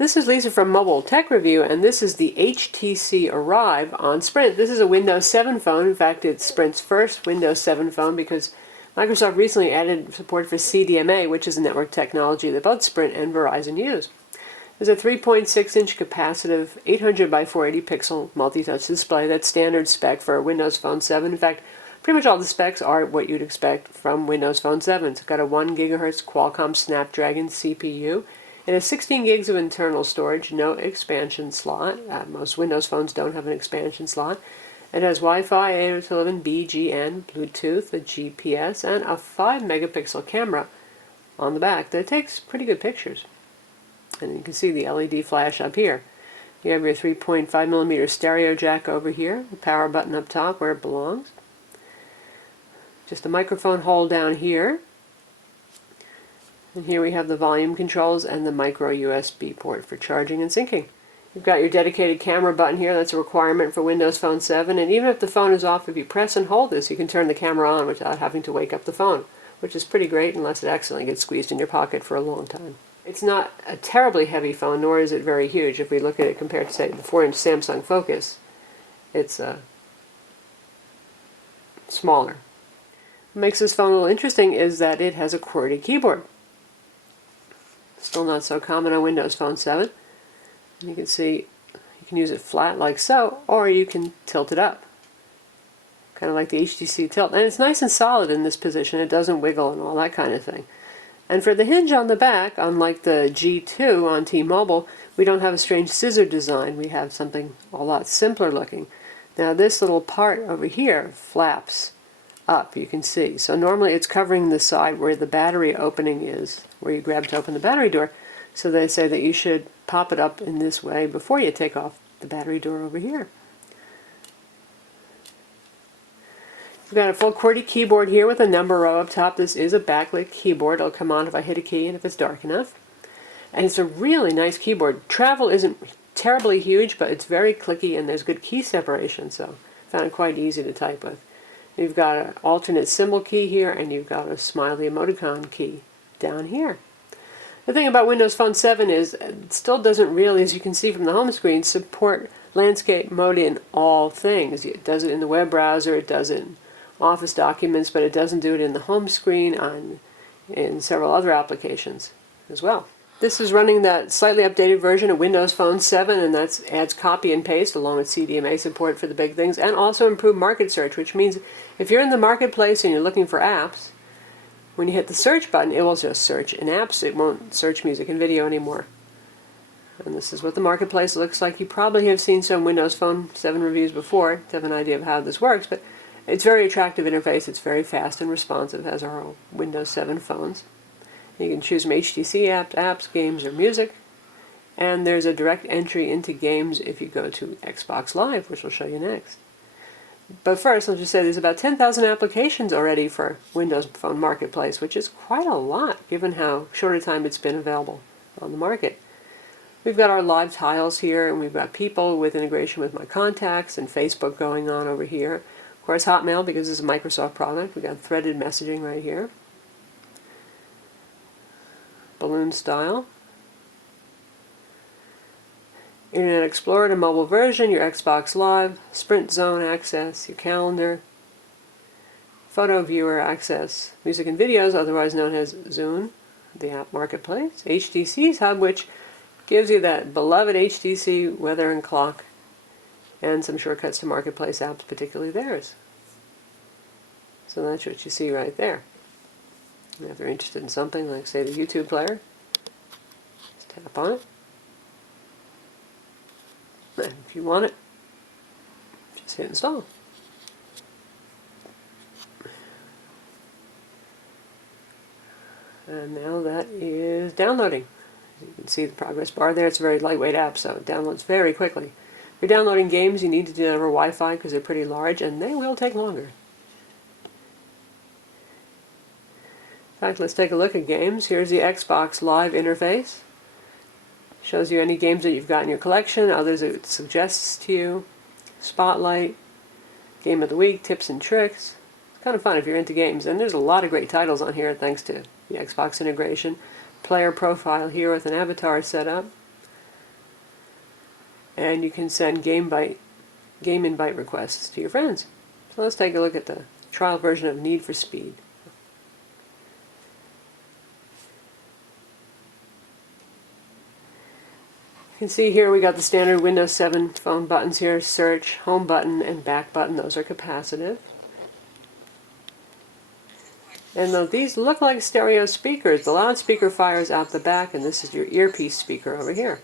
This is Lisa from Mobile Tech Review, and this is the HTC Arrive on Sprint. This is a Windows 7 phone. In fact, it's Sprint's first Windows 7 phone because Microsoft recently added support for CDMA, which is a network technology that both Sprint and Verizon use. There's a 3.6-inch capacitive 800 by 480 pixel multi-touch display. That's standard spec for a Windows Phone 7. In fact, pretty much all the specs are what you'd expect from Windows Phone 7. It's got a 1 GHz Qualcomm Snapdragon CPU. It has 16 gigs of internal storage, no expansion slot. Most Windows phones don't have an expansion slot. It has Wi-Fi, 802.11, BGN, Bluetooth, a GPS, and a 5-megapixel camera on the back that takes pretty good pictures. And you can see the LED flash up here. You have your 3.5mm stereo jack over here, the power button up top where it belongs. Just a microphone hole down here. And here we have the volume controls and the micro USB port for charging and syncing. You've got your dedicated camera button here. That's a requirement for Windows Phone 7. And even if the phone is off, if you press and hold this, you can turn the camera on without having to wake up the phone, which is pretty great unless it accidentally gets squeezed in your pocket for a long time. It's not a terribly heavy phone, nor is it very huge. If we look at it compared to, say, the 4-inch Samsung Focus, it's smaller. What makes this phone a little interesting is that it has a Qwerty keyboard. Still not so common on Windows Phone 7. And you can see you can use it flat like so, or you can tilt it up. Kind of like the HTC tilt. And it's nice and solid in this position. It doesn't wiggle and all that kind of thing. And for the hinge on the back, unlike the G2 on T-Mobile, we don't have a strange scissor design. We have something a lot simpler looking. Now this little part over here flaps up, you can see. So normally it's covering the side where the battery opening is, where you grab to open the battery door. So they say that you should pop it up in this way before you take off the battery door over here. We've got a full QWERTY keyboard here with a number row up top. This is a backlit keyboard. It'll come on if I hit a key and if it's dark enough. And it's a really nice keyboard. Travel isn't terribly huge, but it's very clicky and there's good key separation, so I found it quite easy to type with. You've got an alternate symbol key here, and you've got a smiley emoticon key down here. The thing about Windows Phone 7 is it still doesn't really, as you can see from the home screen, support landscape mode in all things. It does it in the web browser, it does it in Office documents, but it doesn't do it in the home screen in several other applications as well. This is running that slightly updated version of Windows Phone 7, and that adds copy and paste along with CDMA support for the big things, and also improved market search, which means if you're in the marketplace and you're looking for apps, when you hit the search button, it will just search in apps. It won't search music and video anymore. And this is what the marketplace looks like. You probably have seen some Windows Phone 7 reviews before to have an idea of how this works, but it's a very attractive interface. It's very fast and responsive, as are all Windows 7 phones. You can choose from HTC apps, games, or music. And there's a direct entry into games if you go to Xbox Live, which we'll show you next. But first, I'll just say there's about 10,000 applications already for Windows Phone Marketplace, which is quite a lot given how short a time it's been available on the market. We've got our live tiles here, and we've got people with integration with my contacts and Facebook going on over here. Of course, Hotmail, because it's a Microsoft product. We've got threaded messaging right here. Balloon style. Internet Explorer to mobile version, your Xbox Live, Sprint Zone access, your calendar, photo viewer access, music and videos, otherwise known as Zune, the app marketplace, HTC's hub, which gives you that beloved HTC weather and clock, and some shortcuts to marketplace apps, particularly theirs. So that's what you see right there. And if they're interested in something like, say, the YouTube player, just tap on it. And if you want it, just hit install. And now that is downloading. You can see the progress bar there. It's a very lightweight app, so it downloads very quickly. If you're downloading games, you need to do that over Wi-Fi because they're pretty large, and they will take longer. In fact, let's take a look at games. Here's the Xbox Live interface. Shows you any games that you've got in your collection, others it suggests to you. Spotlight, Game of the Week, Tips and Tricks. It's kind of fun if you're into games. And there's a lot of great titles on here thanks to the Xbox integration. Player profile here with an avatar set up. And you can send game invite requests to your friends. So let's take a look at the trial version of Need for Speed. You can see here we got the standard Windows 7 phone buttons here: search, home button, and back button. Those are capacitive. And though these look like stereo speakers, the loudspeaker fires out the back, and this is your earpiece speaker over here.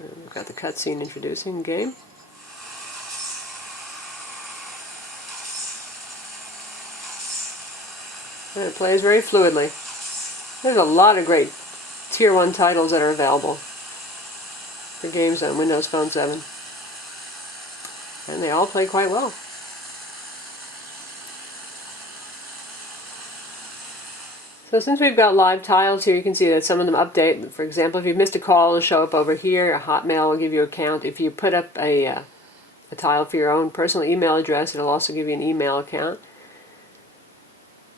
And we've got the cutscene introducing the game. And it plays very fluidly. There's a lot of great Tier 1 titles that are available for games on Windows Phone 7. And they all play quite well. So since we've got live tiles here, you can see that some of them update. For example, if you've missed a call, it'll show up over here. A Hotmail will give you a count. If you put up a tile for your own personal email address, it'll also give you an email account.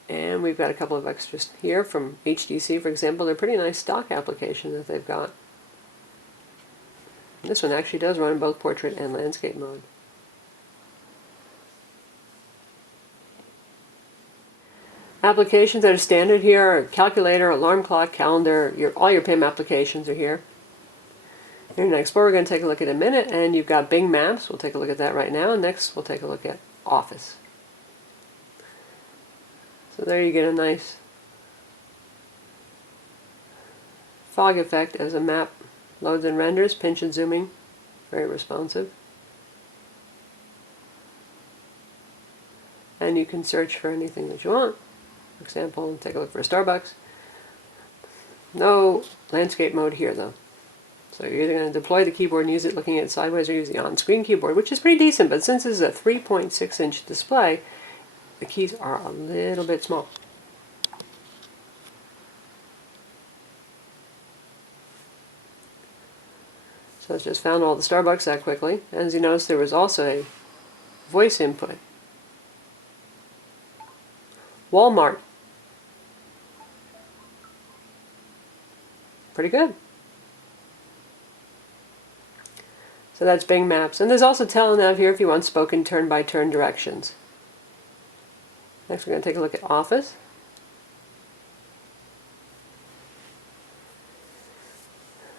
And we've got a couple of extras here from HTC, for example. They're a pretty nice stock application that they've got. This one actually does run in both portrait and landscape mode. Applications that are standard here are calculator, alarm clock, calendar. All your PIM applications are here. Internet Explorer we're going to take a look at in a minute, and you've got Bing Maps. We'll take a look at that right now. Next we'll take a look at Office. So there you get a nice fog effect as a map loads and renders, pinch and zooming, very responsive. And you can search for anything that you want. For example, take a look for a Starbucks. No landscape mode here though. So you're either going to deploy the keyboard and use it looking at it sideways, or use the on-screen keyboard, which is pretty decent, but since this is a 3.6-inch display, the keys are a little bit small. So it's just found all the Starbucks that quickly. And as you notice, there was also a voice input. Walmart. Pretty good. So that's Bing Maps. And there's also Telenav here if you want spoken turn-by-turn directions. Next we're going to take a look at Office.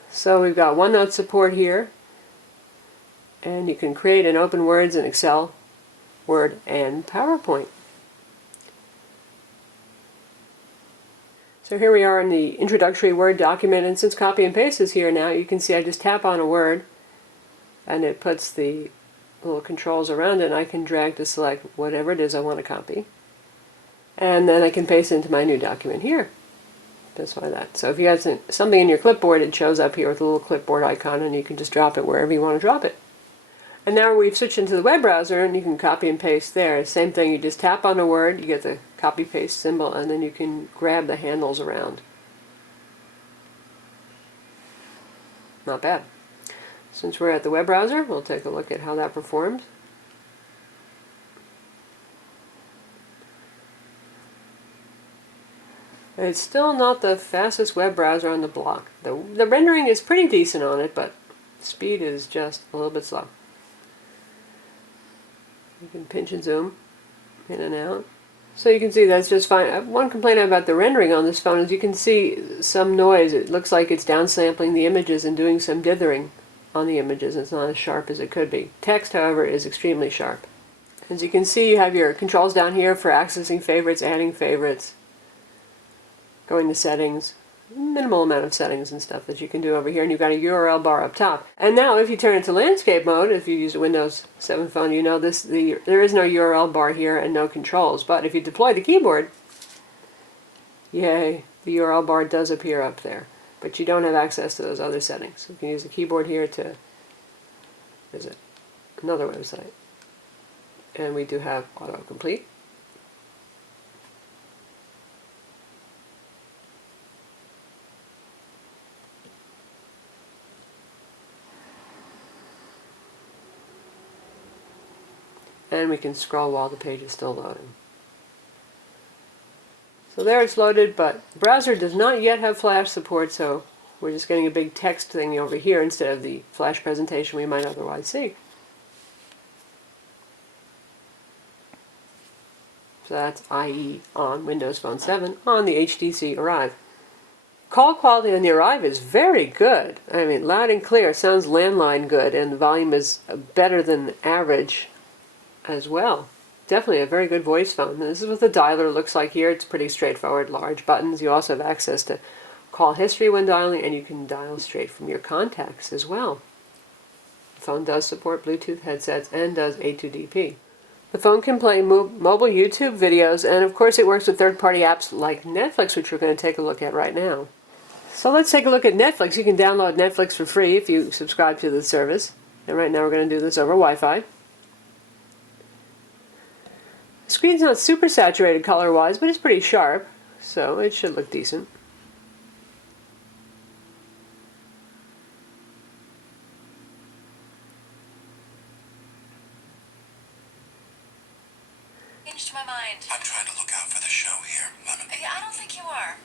So we've got OneNote support here. And you can create and open words in Excel, Word, and PowerPoint. So here we are in the introductory Word document, and since copy and paste is here now, you can see I just tap on a word and it puts the little controls around it, and I can drag to select whatever it is I want to copy. And then I can paste it into my new document here. Just like that. So if you have something in your clipboard, it shows up here with a little clipboard icon, and you can just drop it wherever you want to drop it. And now we've switched into the web browser, and you can copy and paste there. Same thing, you just tap on a word, you get the copy paste symbol, and then you can grab the handles around. Not bad. Since we're at the web browser, we'll take a look at how that performs. It's still not the fastest web browser on the block. The rendering is pretty decent on it, but speed is just a little bit slow. You can pinch and zoom in and out. So you can see that's just fine. One complaint about the rendering on this phone is you can see some noise. It looks like it's downsampling the images and doing some dithering on the images. It's not as sharp as it could be. Text, however, is extremely sharp. As you can see, you have your controls down here for accessing favorites, adding favorites, going to settings, minimal amount of settings and stuff that you can do over here, and you've got a URL bar up top. And now if you turn it to landscape mode, if you use a Windows 7 phone, you know there is no URL bar here and no controls. But if you deploy the keyboard, yay, the URL bar does appear up there. But you don't have access to those other settings. So you can use the keyboard here to visit another website. And we do have Autocomplete. And we can scroll while the page is still loading. So there it's loaded, but the browser does not yet have Flash support, so We're just getting a big text thing over here instead of the flash presentation we might otherwise see. So that's IE on Windows Phone 7 on the HTC Arrive. Call quality on the Arrive is very good. I mean, loud and clear. Sounds landline good, and the volume is better than average as well. Definitely a very good voice phone. This is what the dialer looks like here. It's pretty straightforward, large buttons. You also have access to call history when dialing, and you can dial straight from your contacts as well. The phone does support Bluetooth headsets and does A2DP. The phone can play mobile YouTube videos, and of course it works with third-party apps like Netflix, which we're going to take a look at right now. So let's take a look at Netflix. You can download Netflix for free if you subscribe to the service. And right now we're going to do this over Wi-Fi. The screen's not super saturated color-wise, but it's pretty sharp, so it should look decent. Changed my mind. I'm trying to look out for the show here, Lemon. Yeah, I don't think you are.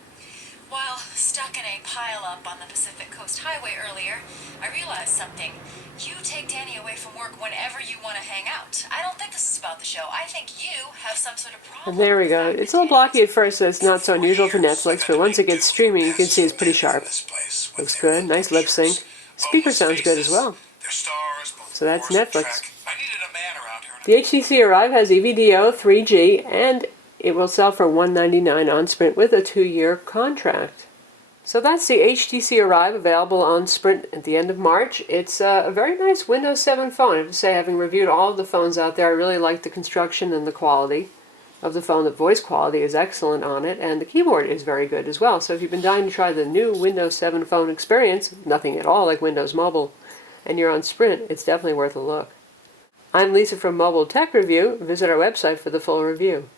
While stuck in a pile-up on the Pacific Coast Highway earlier, I realized something. You take Danny away from work whenever you want to hang out. I don't think this is about the show. I think you have some sort of problem. And there we go. It's a little blocky at first, so it's not so unusual for Netflix, but once it gets streaming, you can see it's pretty sharp. Looks good. Nice lip sync. Speaker sounds good as well. So that's Netflix. The HTC Arrive has EVDO 3G, and it will sell for $199 on Sprint with a 2-year contract. So that's the HTC Arrive, available on Sprint at the end of March. It's a very nice Windows 7 phone. I have to say, having reviewed all of the phones out there, I really like the construction and the quality of the phone. The voice quality is excellent on it, and the keyboard is very good as well. So if you've been dying to try the new Windows 7 phone experience, nothing at all like Windows Mobile, and you're on Sprint, it's definitely worth a look. I'm Lisa from Mobile Tech Review. Visit our website for the full review.